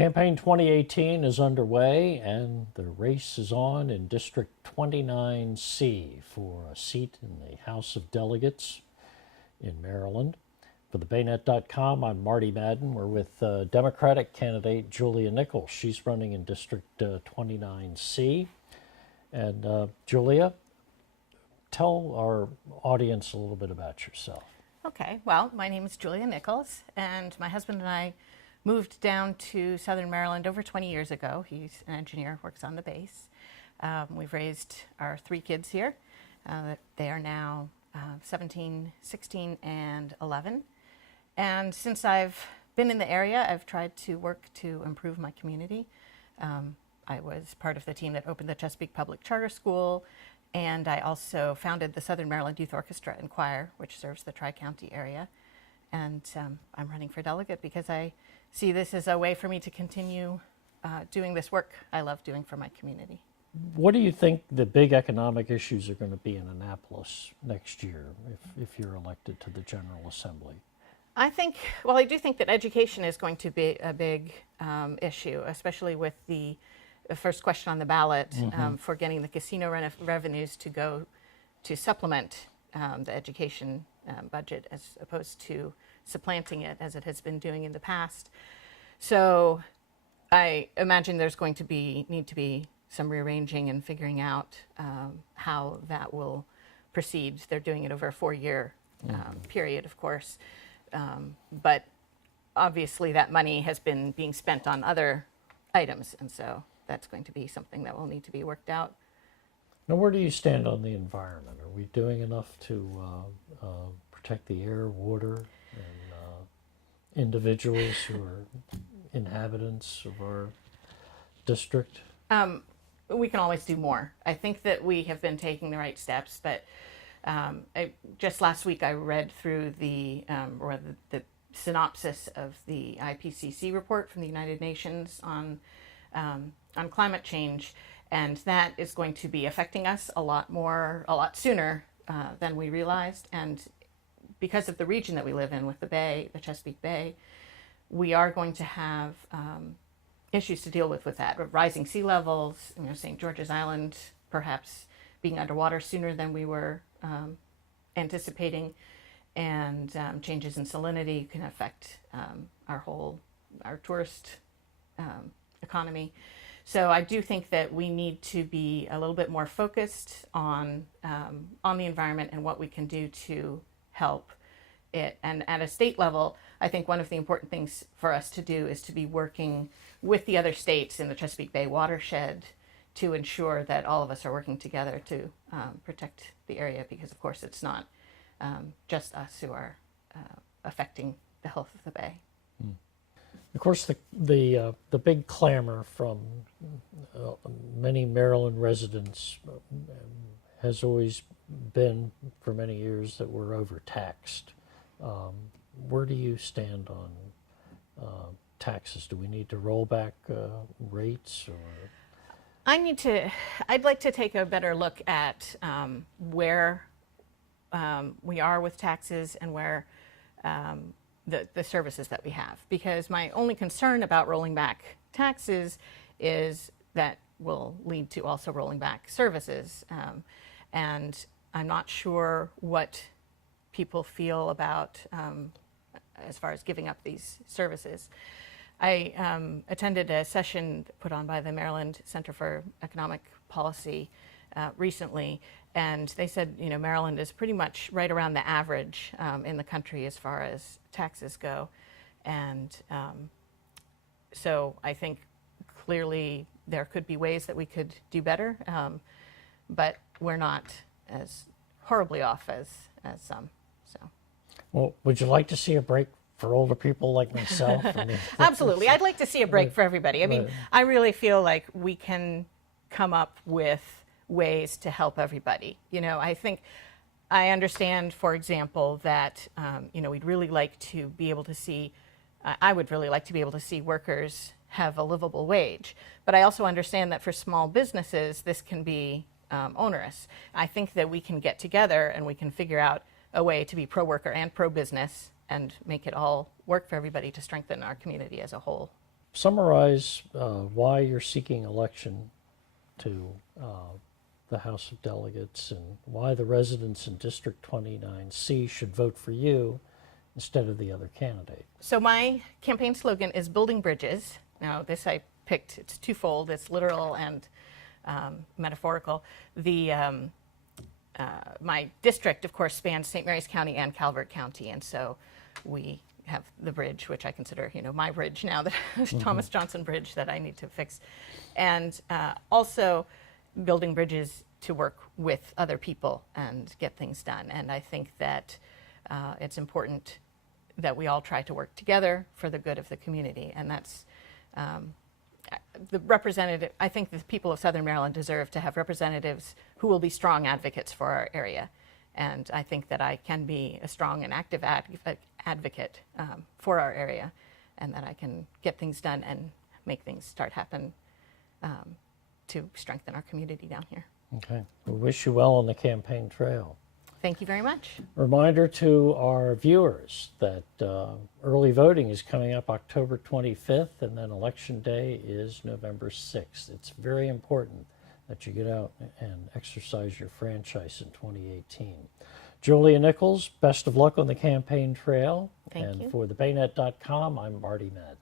Campaign 2018 is underway, and the race is on in District 29C for a seat in the House of Delegates in Maryland. For thebaynet.com, I'm Marty Madden. We're with Democratic candidate Julia Nichols. She's running in District 29C. And Julia, tell our audience a little bit about yourself. Okay, well, my name is Julia Nichols, and my husband and I moved down to Southern Maryland over 20 years ago. He's an engineer, works on the base. We've raised our 3 kids here. They are now 17, 16, and 11. And since I've been in the area, I've tried to work to improve my community. I was part of the team that opened the Chesapeake Public Charter School, and I also founded the Southern Maryland Youth Orchestra and Choir, which serves the Tri-County area. And I'm running for delegate because I see this as a way for me to continue doing this work I love doing for my community. What do you think the big economic issues are going to be in Annapolis next year if you're elected to the General Assembly? I do think that education is going to be a big issue, especially with the first question on the ballot for getting the casino revenues to go to supplement the education budget as opposed to supplanting it as it has been doing in the past. So I imagine there's going to need to be some rearranging and figuring out how that will proceed. They're doing it over a 4-year period, of course. But obviously that money has been being spent on other items, and so that's going to be something that will need to be worked out. Now, where do you stand on the environment? Are we doing enough to protect the air, water, and individuals who are inhabitants of our district? We can always do more. I think that we have been taking the right steps, but just last week I read through the synopsis of the IPCC report from the United Nations on climate change, and that is going to be affecting us a lot sooner than we realized. And because of the region that we live in with the Bay, the Chesapeake Bay, we are going to have issues to deal with that. Rising sea levels, St. George's Island perhaps being underwater sooner than we were anticipating, and changes in salinity can affect our tourist economy. So I do think that we need to be a little bit more focused on the environment and what we can do to help it. And at a state level, I think one of the important things for us to do is to be working with the other states in the Chesapeake Bay watershed to ensure that all of us are working together to protect the area, because of course it's not just us who are affecting the health of the bay. Of course, the big clamor from many Maryland residents has always been for many years that we're overtaxed. Where do you stand on taxes? Do we need to roll back rates, or? I'd like to take a better look at where we are with taxes and where the services that we have, because my only concern about rolling back taxes is that will lead to also rolling back services, and I'm not sure what people feel about as far as giving up these services. I attended a session put on by the Maryland Center for Economic Policy recently, and they said, Maryland is pretty much right around the average in the country as far as taxes go. And so I think clearly there could be ways that we could do better, but we're not as horribly off as some. So. Well, would you like to see a break for older people like myself? Absolutely. I'd like to see a break for everybody. I mean, I really feel like we can come up with ways to help everybody. I understand, for example, that, we'd really like to be able to see, I would really like to be able to see workers have a livable wage. But I also understand that for small businesses, this can be onerous. I think that we can get together and we can figure out a way to be pro-worker and pro-business and make it all work for everybody to strengthen our community as a whole. summarize why you're seeking election to the House of Delegates and why the residents in District 29C should vote for you instead of the other candidate. So my campaign slogan is building bridges. Now this I picked, it's twofold, it's literal and metaphorical. My district, of course, spans St. Mary's County and Calvert County, and so we have the bridge, which I consider, my bridge now, the Thomas Johnson Bridge that I need to fix. And also building bridges to work with other people and get things done. And I think that it's important that we all try to work together for the good of the community. And that's the representative. I think the people of Southern Maryland deserve to have representatives who will be strong advocates for our area. And I think that I can be a strong and active advocate for our area, and that I can get things done and make things start happen to strengthen our community down here. Okay. We wish you well on the campaign trail. Thank you very much. Reminder to our viewers that early voting is coming up October 25th, and then Election Day is November 6th. It's very important that you get out and exercise your franchise in 2018. Julia Nichols, best of luck on the campaign trail. Thank and you. for thebaynet.com, I'm Marty Med.